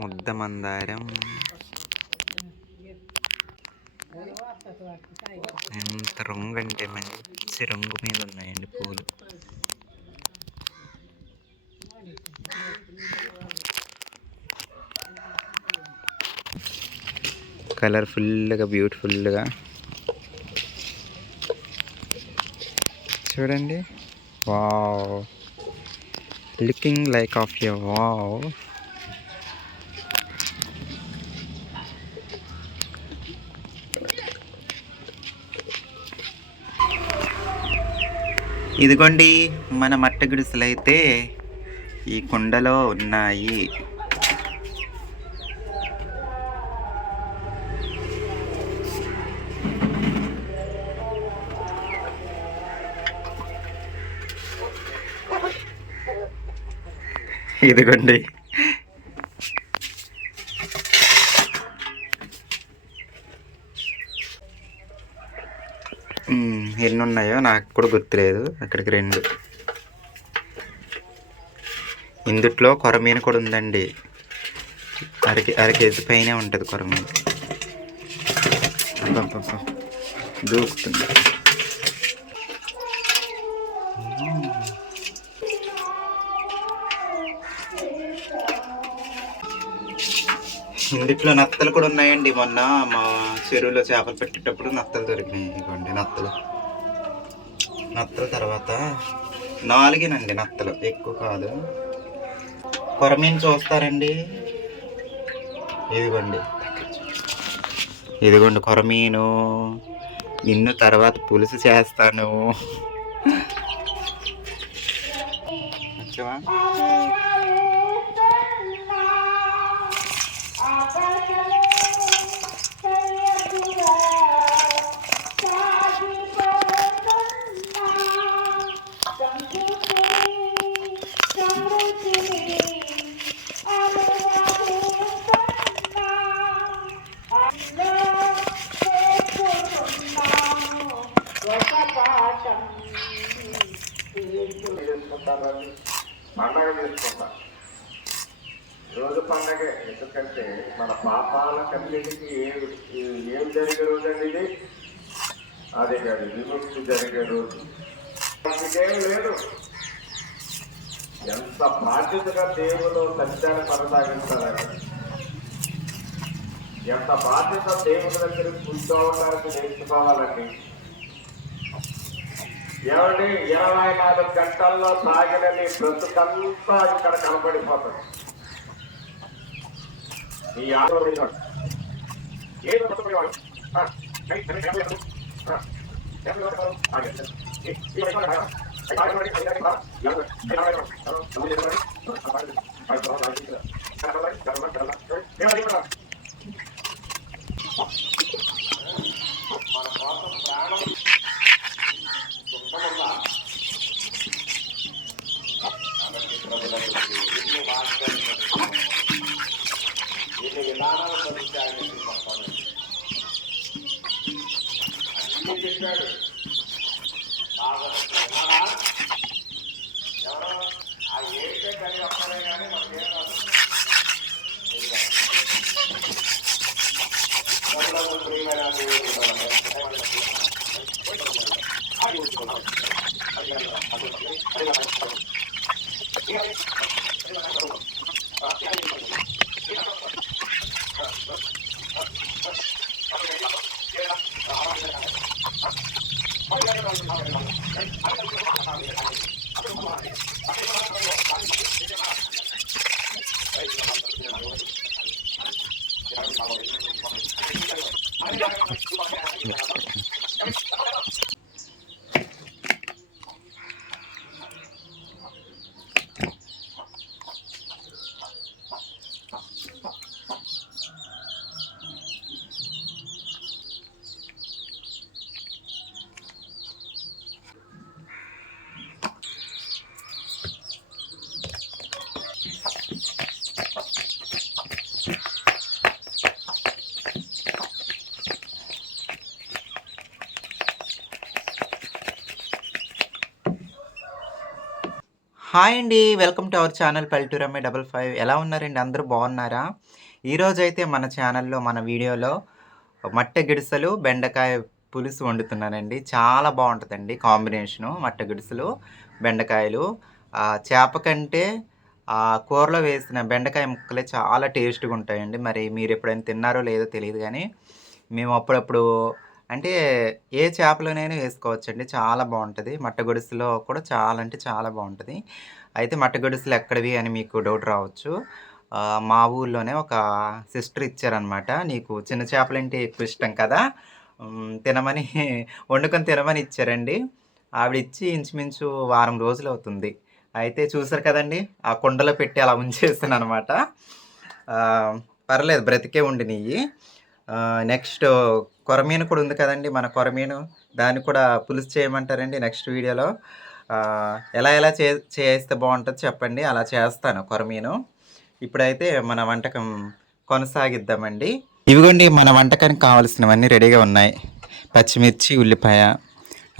ముద్ద మందారం ఎంత రంగు అంటే మంచి రంగు మీద ఉన్నాయండి పూలు. కలర్ఫుల్గా బ్యూటిఫుల్గా చూడండి. Wow, looking like of you. Wow, ఇదిగోండి మన మట్ట గుడిసెలు అయితే ఈ కుండలో ఉన్నాయి. ఇదిగోండి ఎన్ని ఉన్నాయో నాకు కూడా గుర్తులేదు. అక్కడికి 2. ఇందుట్లో కొరమీన కూడా ఉందండి. అర కేజీ పైనే ఉంటుంది కొరమీన. దూకుతుంది. ఇందుట్లో నత్తలు కూడా ఉన్నాయండి. మొన్న మా చెరువులో చేపలు పెట్టేటప్పుడు నత్తలు దొరికినాయి. ఇవ్వండి నత్తలు తర్వాత 4 నత్తలు, ఎక్కువ కాదు. కొరమీను చూస్తారండి. ఇదిగోండి కొరమీను. నిన్ను తర్వాత పులుసు చేస్తాను. వచ్చావా? పండగ చేసుకుంటా. రోజు పండగే. ఎందుకంటే మన పాపాల కన్నిటికి ఏం జరిగే రోజు అండి ఇది. అదే కాదు, విముక్తి జరిగే రోజు. ఇంకేం లేదు. ఎంత బాధ్యతగా దేవుడు సత్యాన్ని కొనసాగిస్తారని, ఎంత బాధ్యత దేవుడి దగ్గర కూర్చోవడానికి నేర్చుకోవాలండి. ఏమండి, 24 గంటల్లో సాగినని బ్రతుకంతా ఇక్కడ కనపడిపోతుంది. ఈ ఆలోచన చెప్పాడు. ఎవరో ఆ ఏడితే కలిగి వస్తారే కానీ మనకేం కాదు. హాయ్ అండి. Welcome to our channel Palleturammayi 55. ఎలా ఉన్నారండి? అందరూ బాగున్నారా? ఈరోజైతే మన ఛానల్‌లో మన వీడియోలో మట్టె గిడుసలు, బెండకాయ పులుసు వండుతున్నానండి. చాలా బావుంటదండి కాంబినేషను మట్టె గిడుసలు, బెండకాయలు. చేప కంటే కూరలో వేసిన బెండకాయ ముక్కలే చాలా టేస్ట్‌గా ఉంటాయండి. మరి మీరెప్పుడైనా తిన్నారో లేదో తెలీదు గానీ, మేము అప్పుడప్పుడు అంటే ఏ చేపలోనైనా వేసుకోవచ్చండి. చాలా బావుంటది. మట్ట గొడుసులో కూడా చాలా అంటే చాలా బావుంటది. అయితే మట్ట గొడుసులు ఎక్కడివి అని మీకు డౌట్ రావచ్చు. మా ఊర్లోనే ఒక సిస్టర్ ఇచ్చారనమాట. "నీకు చిన్న చేపలంటే ఎక్కువ ఇష్టం కదా! తినమని వండుకొని తినమని" ఇచ్చారండి. ఆవిడిచ్చి ఇంచుమించు వారం రోజులవుతుంది. అయితే చూసారు కదండీ! ఆ కుండలో పెట్టి అలా ఉంచేసాననమాట. ఆహ్, పర్లేదు బ్రతికే ఉండినియి. నెక్స్ట్ కొరమీను కూడా ఉంది కదండీ! మన కొరమీను. దాన్ని కూడా పులుసు చేయమంటారండి నెక్స్ట్ వీడియోలో. ఎలా ఎలా చేస్తే బావుంటదో చెప్పండి. అలా చేస్తాను కొరమీను. ఇప్పుడైతే మన వంటకం కొనసాగిద్దామండి. ఇవిగోండి మన వంటకానికి కావాల్సినవన్నీ రెడీగా ఉన్నాయి. పచ్చిమిర్చి, ఉల్లిపాయ,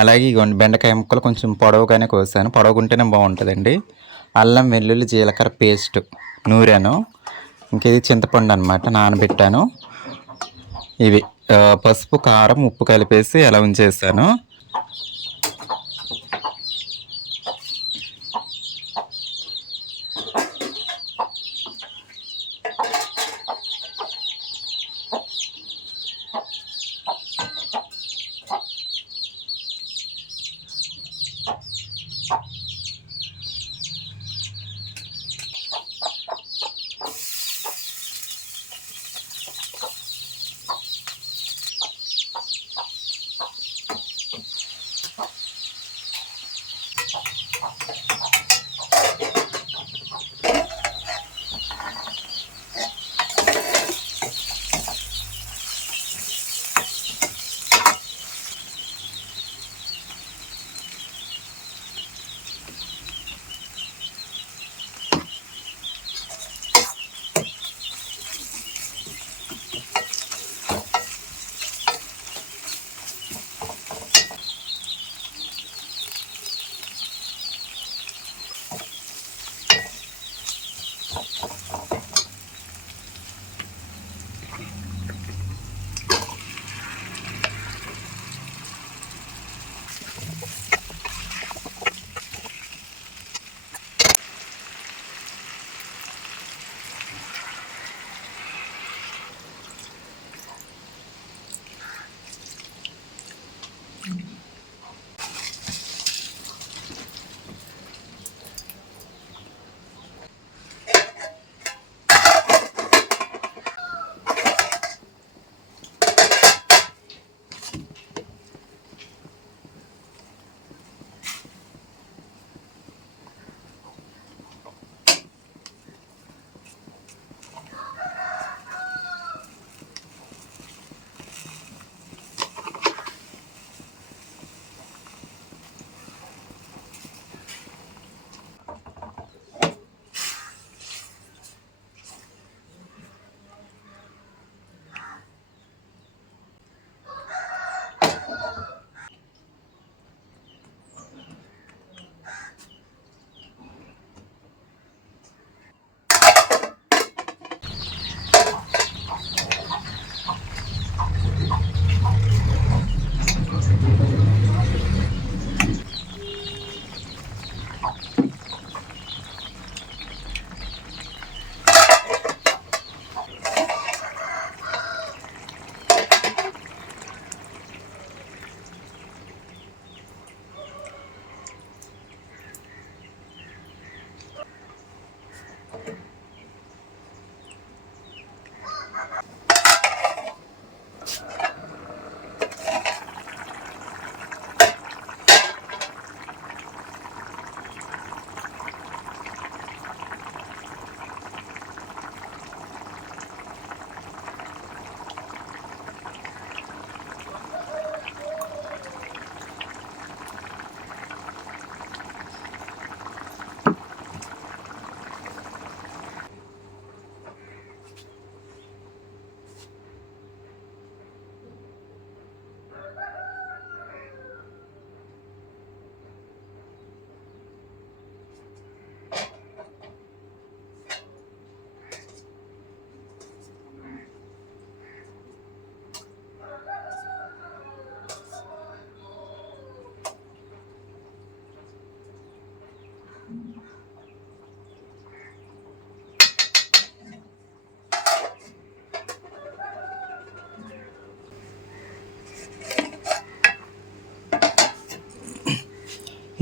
అలాగే ఇగోండి బెండకాయ ముక్కలు కొంచెం పొడవుగానే కోసాను. పొడవుగుంటేనే బావుంటదండి. అల్లం, వెల్లుల్లి, జీలకర్ర పేస్ట్ నూరాను. ఇంకేది చింతపండు అనమాట నానబెట్టాను. ఇవి పసుపు, కారం, ఉప్పు కలిపేసి అలా ఉంచేసాను.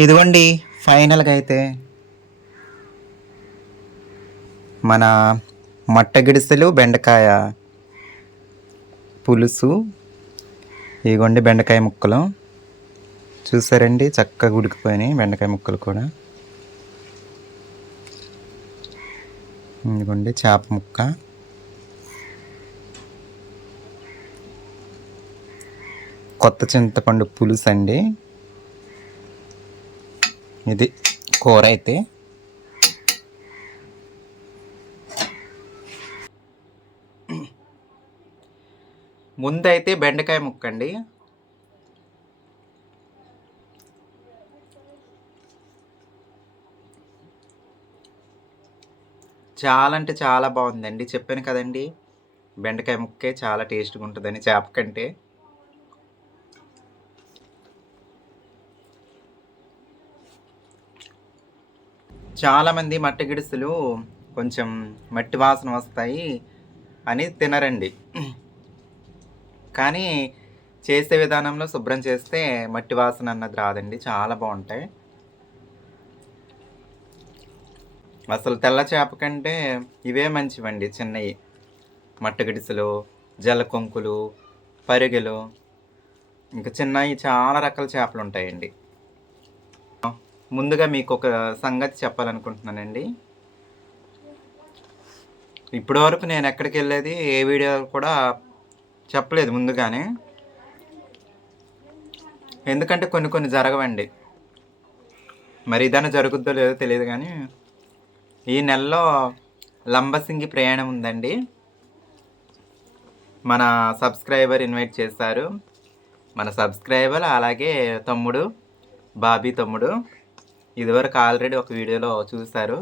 ఇదిగోండి ఫైనల్గా అయితే మన మట్ట గిడిసెలు బెండకాయ పులుసు. ఇదిగోండి బెండకాయ ముక్కలు చూసారండి, చక్కగా ఉడికిపోయినాయి బెండకాయ ముక్కలు కూడా. ఇదిగోండి చేప ముక్క, కొత్త చింతపండు పులుసు అండి. ఇది కూర అయితే. ముందైతే బెండకాయ ముక్క అండి. చాలా అంటే చాలా బాగుందండి. చెప్పాను కదండి, బెండకాయ ముక్కే చాలా టేస్ట్గా ఉంటుందని చేప కంటే. చాలామంది మట్టి గిడుసులు కొంచెం మట్టి వాసన వస్తాయి అని తినరండి. కానీ చేసే విధానంలో శుభ్రం చేస్తే మట్టి వాసన అన్నది రాదండి, చాలా బాగుంటాయి. అసలు తెల్ల చేప కంటే ఇవే మంచివండి చిన్నవి. మట్టగిడిసెలు, జలకొంకులు, పరిగెలు, ఇంకా చిన్నవి చాలా రకాల చేపలు ఉంటాయండి. ముందుగా మీకు ఒక సంగతి చెప్పాలనుకుంటున్నానండి. ఇప్పటి వరకు నేను ఎక్కడికి వెళ్ళేది ఏ వీడియో కూడా చెప్పలేదు ముందుగానే, ఎందుకంటే కొన్ని కొన్ని జరగవండి. మరి ఇదన్నా జరుగుద్దో లేదో తెలియదు, కానీ ఈ నెలలో లంబసింగి ప్రయాణం ఉందండి. మన సబ్స్క్రైబర్ ఇన్వైట్ చేశారు. మన సబ్స్క్రైబర్ అలాగే తమ్ముడు, బాబీ తమ్ముడు. ఇదివరకు ఆల్రెడీ ఒక వీడియోలో చూశారు,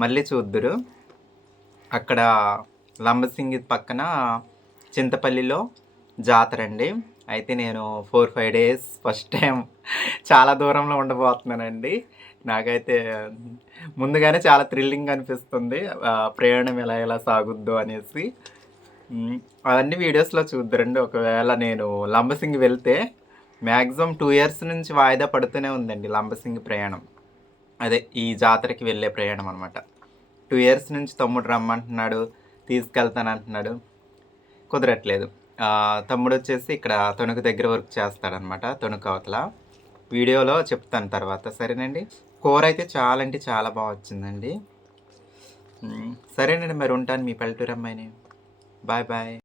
మళ్ళీ చూద్దురు. అక్కడ లంబసింగి పక్కన చింతపల్లిలో జాతర అండి. అయితే నేను 4-5 డేస్ ఫస్ట్ టైం చాలా దూరంలో ఉండబోతున్నానండి. నాకైతే ముందుగానే చాలా థ్రిల్లింగ్ అనిపిస్తుంది, ప్రయాణం ఎలా ఎలా సాగుద్దో అనేసి. అవన్నీ వీడియోస్లో చూద్దరండి. ఒకవేళ నేను లంబసింగి వెళ్తే మ్యాక్సిమం 2 ఇయర్స్ నుంచి వాయిదా పడుతూనే ఉందండి లంబసింగి ప్రయాణం. అదే ఈ జాతరకి వెళ్ళే ప్రయాణం అనమాట. 2 ఇయర్స్ నుంచి తమ్ముడు రమ్మంటున్నాడు, తీసుకెళ్తానంటున్నాడు, కుదరట్లేదు. తమ్ముడు వచ్చేసి ఇక్కడ తణుకు దగ్గర వర్క్ చేస్తాడనమాట, తణుకు అవతల. వీడియోలో చెప్తాను తర్వాత, సరేనండి. కూర అయితే చాలా అంటే చాలా బాగా వచ్చిందండి. సరేనండి, మరి ఉంటాను. మీ పల్లెటూరు అమ్మాయిని. Bye bye.